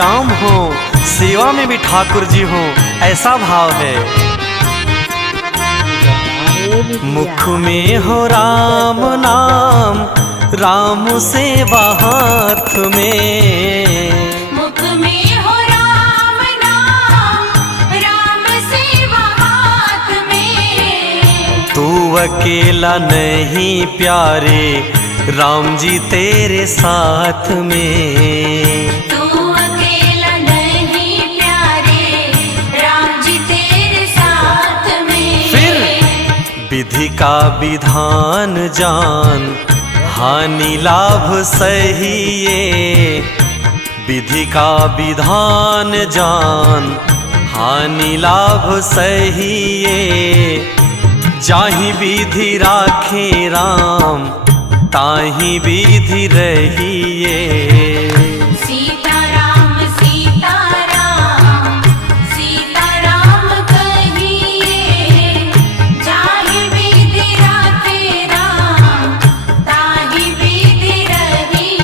राम हो, सेवा में भी ठाकुर जी हो, ऐसा भाव है। मुख में हो राम नाम, राम सेवा हाथ में। मुख में हो राम नाम, राम सेवा हाथ में। तू अकेला नहीं प्यारे, राम जी तेरे साथ में। तू अकेला नहीं प्यारे, राम जी तेरे साथ में। फिर विधि का विधान जान, हानि लाभ सहिए। विधि का विधान जान, हानि लाभ सहिए। जाहि विधि राखे राम, ताहि विधि रहिए।